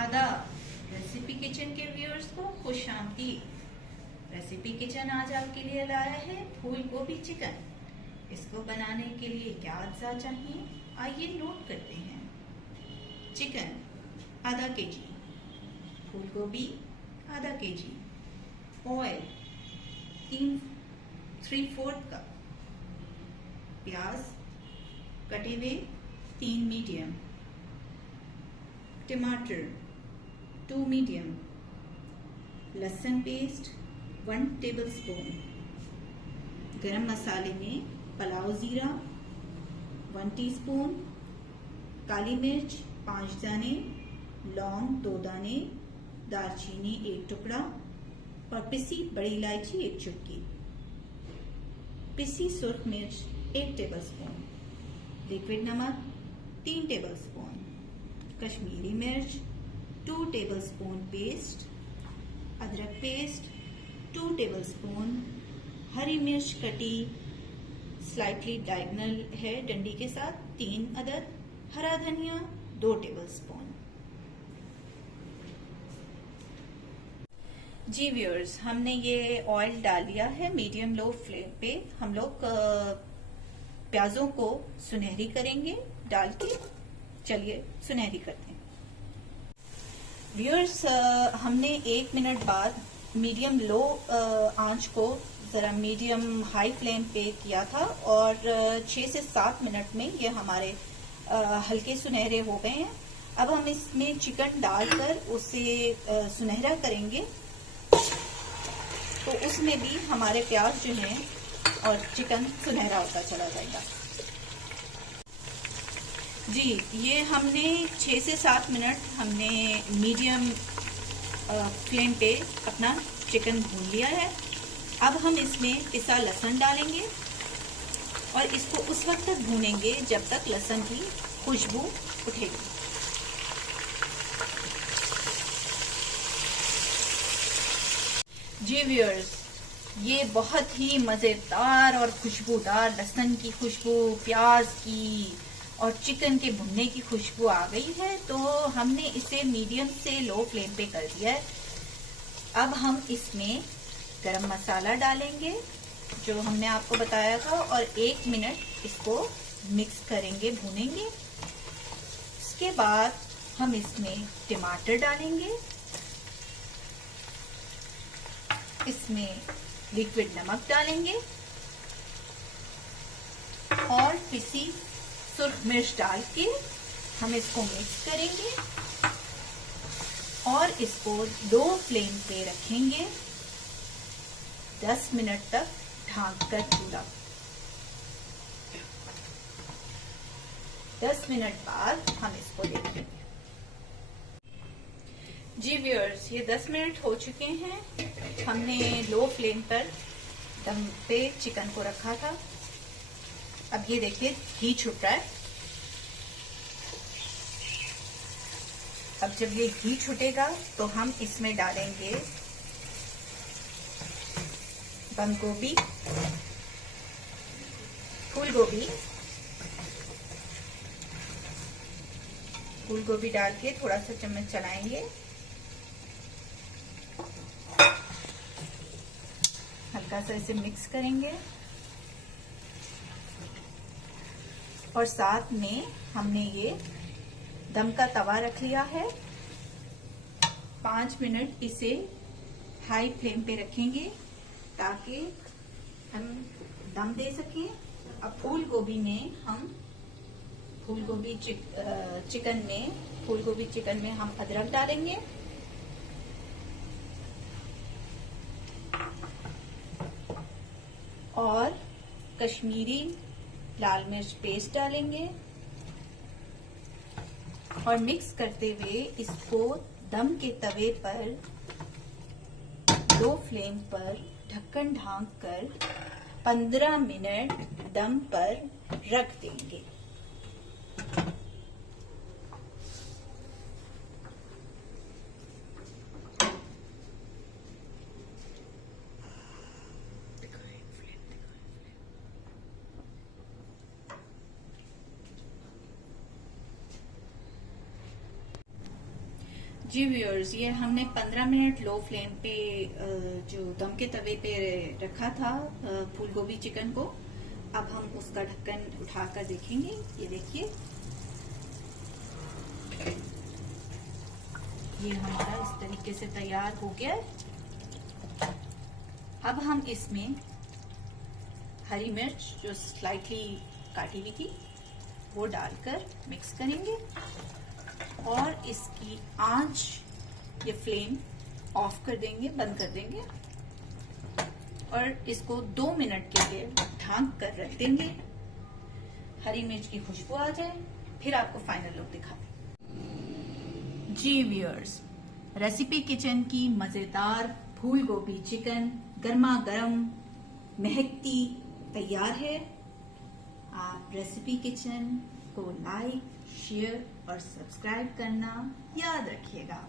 आदाब। Recipe kitchen के viewers को खुश आमदीद। रेसिपी किचन आज आपके लिए लाया है फूल गोभी चिकन। इसको बनाने के लिए क्या अज्जा चाहिए, आइए नोट करते हैं। चिकन आधा केजी, फूल गोभी आधा केजी, ऑयल 3/4 कप, प्याज कटे हुए 3 मीडियम, टमाटर 2 मीडियम, लहसुन पेस्ट 1 टेबलस्पून, गरम मसाले में पुलाव जीरा 1 टीस्पून, काली मिर्च 5 दाने, लौंग 2 दाने, दालचीनी 1 टुकड़ा और पिसी बड़ी इलायची 1 चुटकी, पिसी सुर्ख मिर्च 1 टेबलस्पून, लिक्विड नमक 3 टेबलस्पून, कश्मीरी मिर्च 2 टेबलस्पून पेस्ट, अदरक पेस्ट 2 टेबलस्पून, हरी मिर्च कटी स्लाइटली डायगोनल है डंडी के साथ 3 अदद, हरा धनिया 2 टेबलस्पून। जी व्यूअर्स, हमने ये ऑयल डाल लिया है मीडियम लो फ्लेम पे। हम लोग प्याजों को सुनहरी करेंगे डाल के। चलिए सुनहरी करते हैं। व्यूअर्स, हमने 1 मिनट बाद मीडियम लो आंच को जरा मीडियम हाई फ्लेम पे किया था और 6 से 7 मिनट में ये हमारे हल्के सुनहरे हो गए हैं। अब हम इसमें चिकन डालकर उसे सुनहरा करेंगे, तो उसमें भी हमारे प्याज जो हैं और चिकन सुनहरा होता चला जाएगा। जी, ये हमने 6 से 7 मिनट हमने मीडियम फ्लेम पे अपना चिकन भून लिया है। अब हम इसमें पिसा लहसुन डालेंगे और इसको उस वक्त तक भूनेंगे जब तक लहसुन की खुशबू उठेगी। जी व्यूअर्स, ये बहुत ही मज़ेदार और खुशबूदार लहसुन की खुशबू, प्याज की और चिकन के भुनने की खुशबू आ गई है। तो हमने इसे मीडियम से लो फ्लेम पे कर दिया है। अब हम इसमें गरम मसाला डालेंगे जो हमने आपको बताया था और 1 मिनट इसको मिक्स करेंगे, भूनेंगे। इसके बाद हम इसमें टमाटर डालेंगे, इसमें लिक्विड नमक डालेंगे और पिसी सुर्ख मिर्च डाल के हम इसको मिक्स करेंगे और इसको लो फ्लेम पे रखेंगे 10 मिनट तक ढक कर पूरा। 10 मिनट बाद हम इसको देखेंगे। जी व्यूअर्स, ये 10 मिनट हो चुके हैं। हमने लो फ्लेम पर दम पे चिकन को रखा था। अब ये देखिए घी छूट रहा है। अब जब ये घी छूटेगा तो हम इसमें डालेंगे बंद गोभी, फूल गोभी। फूल गोभी डाल के थोड़ा सा चम्मच चलाएंगे, हल्का सा इसे मिक्स करेंगे और साथ में हमने ये दम का तवा रख लिया है। 5 मिनट इसे हाई फ्लेम पे रखेंगे ताकि हम दम दे सकें। अब फूल गोभी में हम फूल गोभी चिकन में हम अदरक डालेंगे और कश्मीरी लाल मिर्च पेस्ट डालेंगे और मिक्स करते हुए इसको दम के तवे पर लो फ्लेम पर ढक्कन ढांक कर 15 मिनट दम पर रख देंगे। जी व्यूअर्स, ये हमने 15 मिनट लो फ्लेम पे जो दम के तवे पे रखा था फूल गोभी चिकन को। अब हम उसका ढक्कन उठाकर देखेंगे। ये देखिए, ये हमारा इस तरीके से तैयार हो गया है। अब हम इसमें हरी मिर्च जो स्लाइटली काटी हुई थी वो डालकर मिक्स करेंगे और इसकी आंच, ये फ्लेम ऑफ कर देंगे, बंद कर देंगे और इसको 2 मिनट के लिए ढक कर रख देंगे। हरी मिर्च की खुशबू आ जाए, फिर आपको फाइनल लुक दिखाते हैं। जी व्यूअर्स, रेसिपी किचन की मजेदार फूल गोभी चिकन गर्मा गर्म महकती तैयार है। आप रेसिपी किचन को लाइक, शेयर और सब्सक्राइब करना याद रखिएगा।